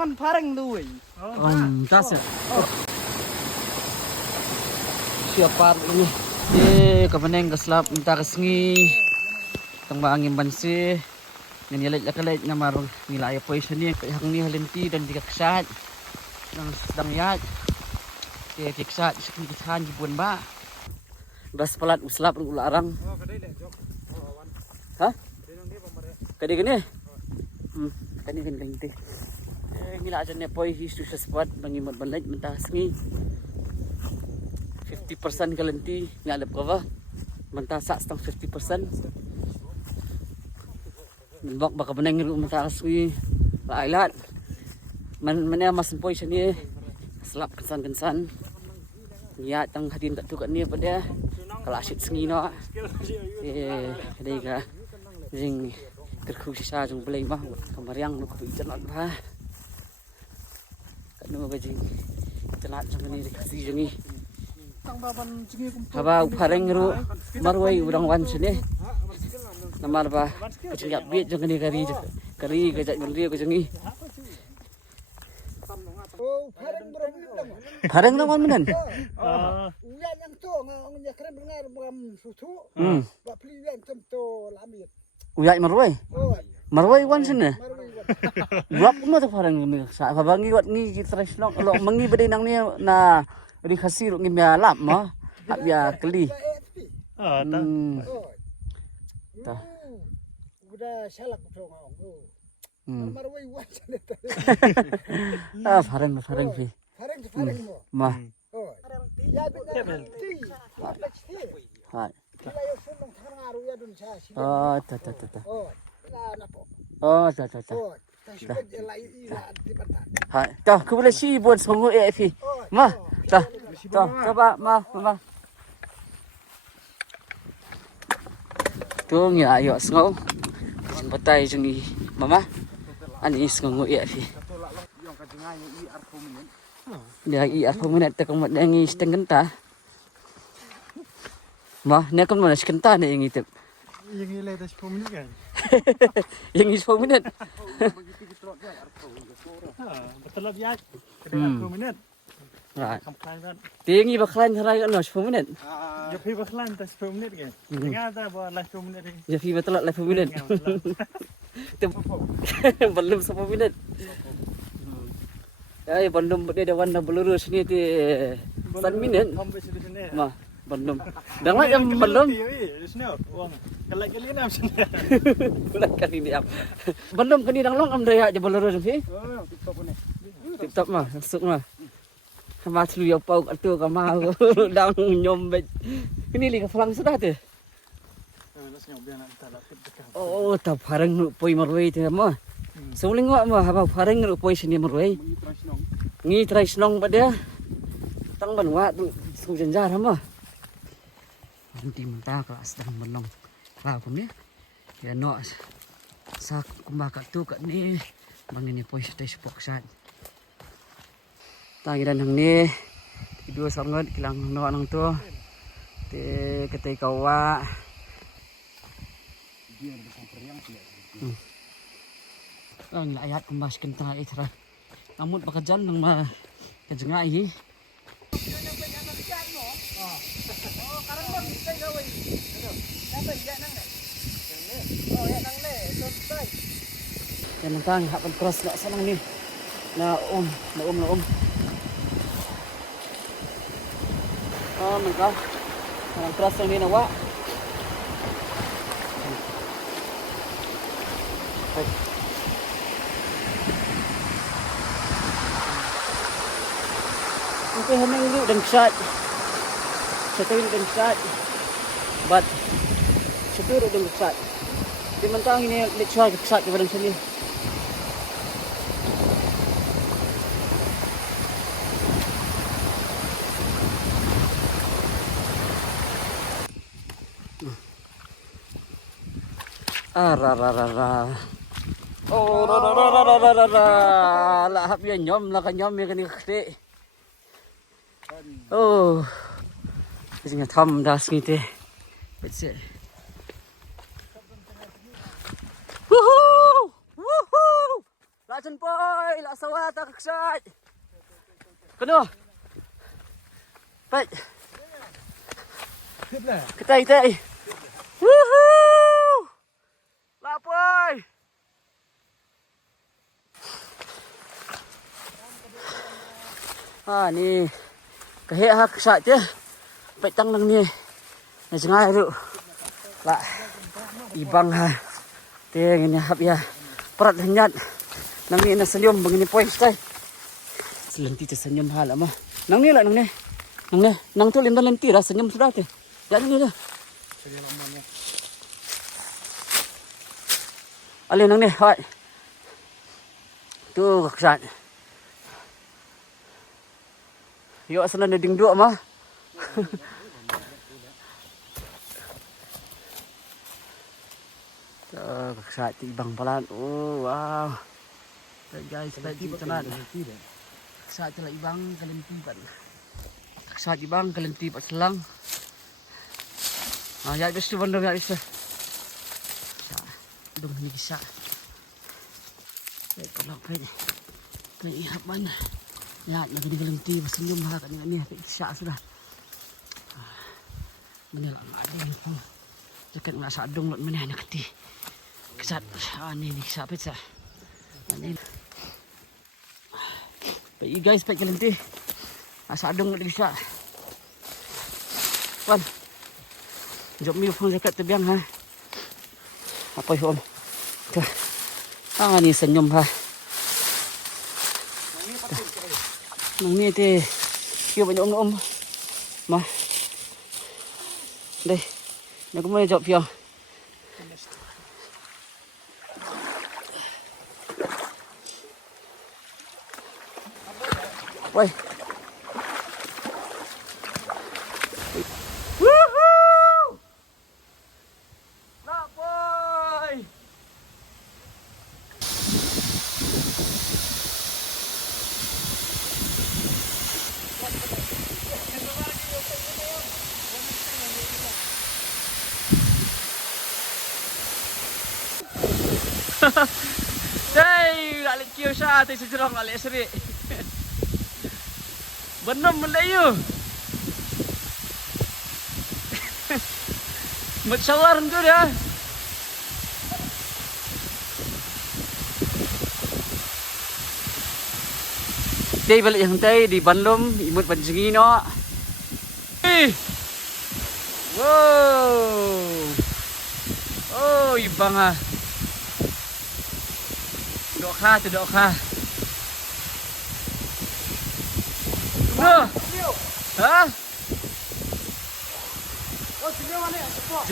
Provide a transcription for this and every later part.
man parang duwi. Tas ya. Siapa ini? Kapaneng kaslap minta kesengi. Tangbaangin bansi. Nanilit lakalit na marong nilaya po isa niya. Kaya ni halinti dan dikaksat. Nang sedang yat. Kaya kiksat. Isang jibuan ba? Bas pelat uslap ularang. Hah? Kadi gini? Kadi gini teh. Ngila aja ne poi hisu spot bangimot banlaj mentah sengi. 50% kalenti ngalap ka ba? Mentah sak setang 50%. Menbak baka benang ngiru mentah sengi. Lailat. Mana mas poi sini. Selap kensan-kensan. Niat tang hadin tak tukar ni pada kalau asyik sengi no. Ada ka. Jing kerku sisa jung belai mah kamariang nu ku jalan ba. Kanu ba jing jalan jung ni dikasih jungi. Haba pareng ru marwai urang wan sini. Namar ba kecil bit jung ni kari gajak beli ko jungi. Pareng naman menan. Uyan yang tu nganya keren dengar bukan susu. Bak peli uyan temto lamit. Uyai marwai. Marwai wan sini. Berap mo tu pareng ni. Sa babangi wat ni tres long lo mangi bade nang ni na di khasi ngi malap ma. Abia keli. Ta. Udah salah betul ngau. Marwai wan sini. Pareng fi. Pareng mo. Ma. Ya benar. Hai. Kila yo sunong tangaru ya dun sa. Ta. Na po. Ta. Tasbih elai ila di mata. Hai. Ta, ku boleh si buat songo fi. Ma. Ta. Coba ma. Tu ngi ayo sengo. Sembatai jungi mama. Ani sengo fi. Dia arpo minat ta kang ngi stengen ta. Ma, ne kan mana sekenta ne yang itu. Yang ilai das 10 minit kan. Yang 10 minit. Betul lah biar. Kedengar 10 minit. Right. Kamplain kan. Tinggi bakalan harai kan 10 minit. Ya pi baklan tas 10 minit kan. Dengar tak buat lah 10 minit ni. Ya fi betul lah 10 minit. Belum 10 minit. Ay, belum dia ada warna pelurus ni ti 1 minit. Ma, belum. Dah mak jam belum. Kali ni am sini. Kali ni am. Belum kini dang long am daya je pelurus fi. TikTok mah, masuk mah. Sama lu ya pau atu ka mau dang nyombet. Kini li ka falang sudah tu. Oh, ta parang poi marwai tu mah. Suling wa mah haba parang poi sini marwai. Ngi try snong pada tang ban wa tu su jenjar mah. Nanti mentah kelas sedang menong. Lah pun ni. Ya no sa kumbaka tu kat ni bang ini poi stage boxan. Tangiran hang ni dua sangat kilang no nang tu. Te ketai kawa. Ang ayat kumbas kenta itra. Amut bakajan nang ma kajengai. Yan ang tang hapan cross na sanang ni. Na om. Mangka. Ang cross ni nawa. Okay, hamang lu dan shot. Satu dan shot. But satu dan shot. Di mentang ini lecture shot kepada sini. Oh, lahap ya nyom lah kan nyom ya kan ikti. Oh, ini tham das gitu. That's it. Woohoo! chân poi, la sawa ta kaksat. Keno. Baik. Kita. Woohoo! La poi. Ni kahit kaksat je. Baik tang nang ni. Ni cengai tu. La ibang ha. Teng ini hab ya. Perat hanyat. Nang ni na senyum begini poi stai. Selenti tersenyum hal ama. Nang ni lah nang ni. Nang tu lenti dah senyum sudah tu. Jangan ni dah. Alih nang ni, hoi. Tu kaksat. Yo sana ding dua mah. Kaksat ibang palan. Oh wow. Guys, tadi tenan. Kaksat telah ibang kelenti pan. Kaksat ibang kelenti pat selang. Ya bestu bandung ya bestu. Dong ni kisah. Kalau pe ihap mana. Ya, nak kena kelenti senyum ha kat ni kisah sudah. Mana lah ada ni pun. Dekat nak sadung lot mana nak keti. Kisah ni kisah apa sah. Ni. Baik guys, baik kelenti. Sadung lot kisah. Wan. Jom mi pun dekat tebiang ha. Apa yo om? Tuh. Ni senyum ha. Nang ni te kêu banyak om. Mah. Đây. Nó cũng mới chọn phiêu. Quay. Woohoo! Nak boy. Đây, lại lên kêu xa thì sẽ rong lại sẽ bị. Benom Melayu. Masyawar tu dia. Đây balik yang tadi di Bandung, imut pancingi no. Wow. Oh, ibang ha. Dok ha. Hả?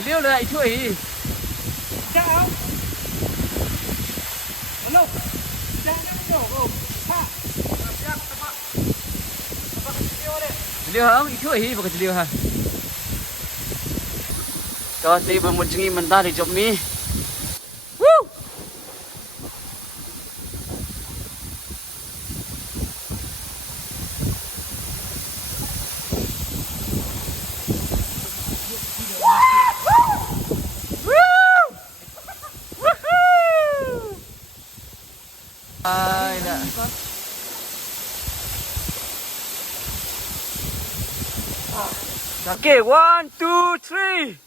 Liêu lại chuỗi. Liêu hả? Chuỗi bukan liêu ha. Cho tôi vừa một chừng mình ta để chụp mi. Okay, 1, 2, 3.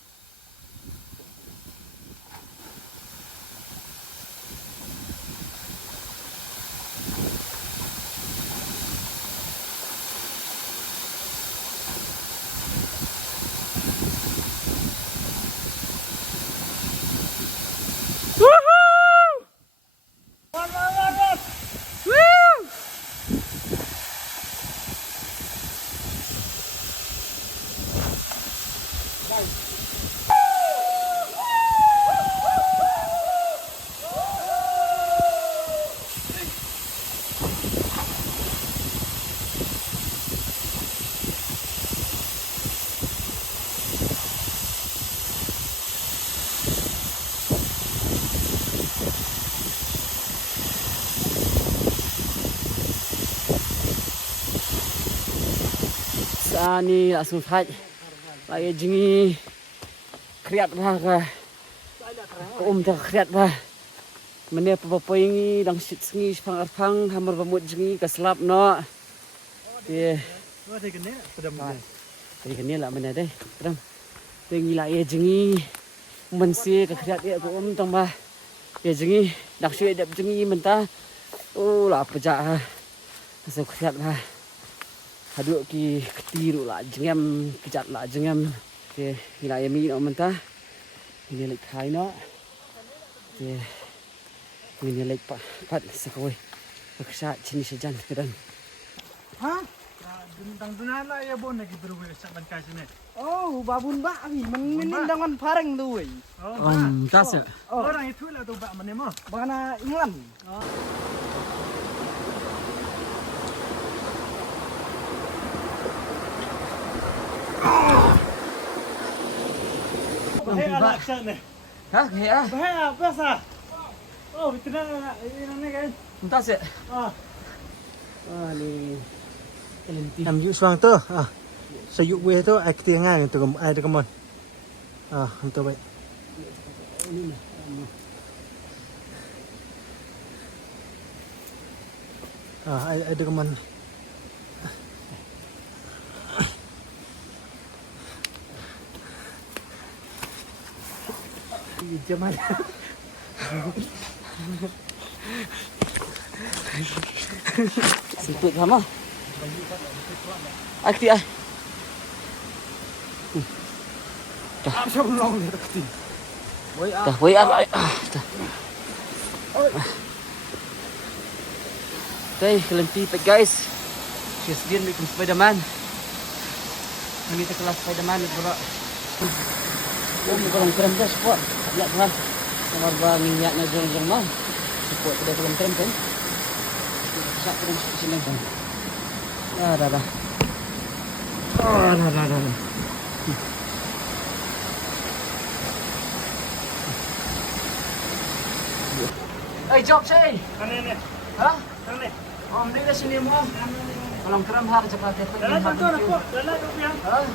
Ni langsung haj. Saya jengi kriat bah ke. Tak kriat bah. Mana papapoy dang sit sengi pang arpang hamar bamut jengi kaslap no. Dia Oh, dia kena pedam. tadi kan ni lah mana deh. Terang. Tengi lah ya jengi. Mensi kekriat ya aku tambah. Ya jengi dak syuk dap jengi mentah. Oh lah pejak ha. Asal kekriat lah. Haduk ki ketiru lah jengam kejat lah jengam. Okey, ila ya mi no mentah. Ini lek khai no. Okey. Ini lek pat sakoi. Paksa sini sejan kedan. Ha? Tentang dunia lah ya bon lagi berubah saban kasih ni. Oh, babun ba abi menin dengan pareng tu wei. Oh, Tas ya. orang itu lah tu bak mana mah. Bana England. Bahaya anak sana. Hah, ya. Bahaya apa sah? Oh, betul nak ini kan. Tas ya. Ah, ni. Kelenti. nam yu suang tu. Ah, sayuk weh tu ai ketingan tu ai tu kemon. Ah, untuk baik. Ah, ai tu kemon. Jaman. Sempit sama. Akti ah. Dah long ni tak tin. Dah, woi ah. Dah. Okay, kelenti pet guys. Cheers din with Spider-Man. Ini kita kelas Spider-Man ni pula. Oh, ni kalau keren dah support. Lihat kan. Nomor ba minyak na jong mah. Support tidak kalau keren kan. Sak keren sini kan. Ah, dah. Oh, dah. Hey, job say. Kan ni. Hah? Kan ni. Om ni dah sini mo. Kalau keren har cepat tepat. Dalam tu aku, dalam tu yang. Hah?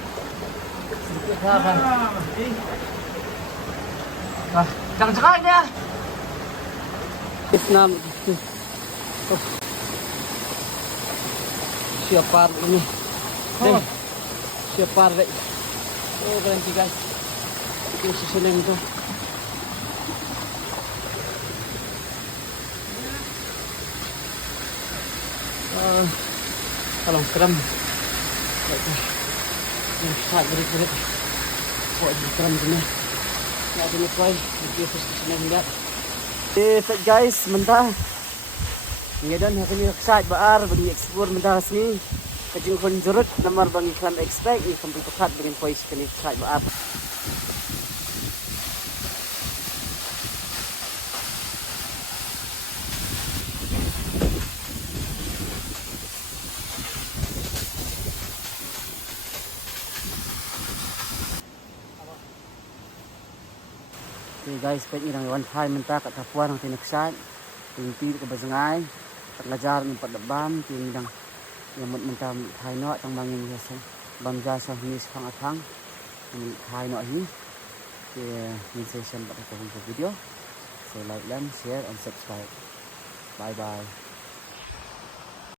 Sedikit kan. Ah, jangan cekai dia. Vietnam. Siapar ini. Oh. Siapar deh. Oh, berhenti guys. Itu susunan itu. Kalau kram. Ini sangat berit-berit. Kok kram gini. Ya, ini kuai. Ini susunan enggak. Set guys, mentah. Ngayon kami excited baar bagi explore mentah sini. Kajing kon jurut namar bang iklan expect ni sampai pekat dengan voice kini excited baar. Okay guys, pwede irang one time mentah kat tapuan ang tinaksat. Tinti ke bazangai, pelajar ni padabam, tinidang yamut mentah thai no tang bangin jasa. Bam jasa ni sang athang. Ni thai no hi. Ke ni session pada video. So like, share and subscribe. Bye bye.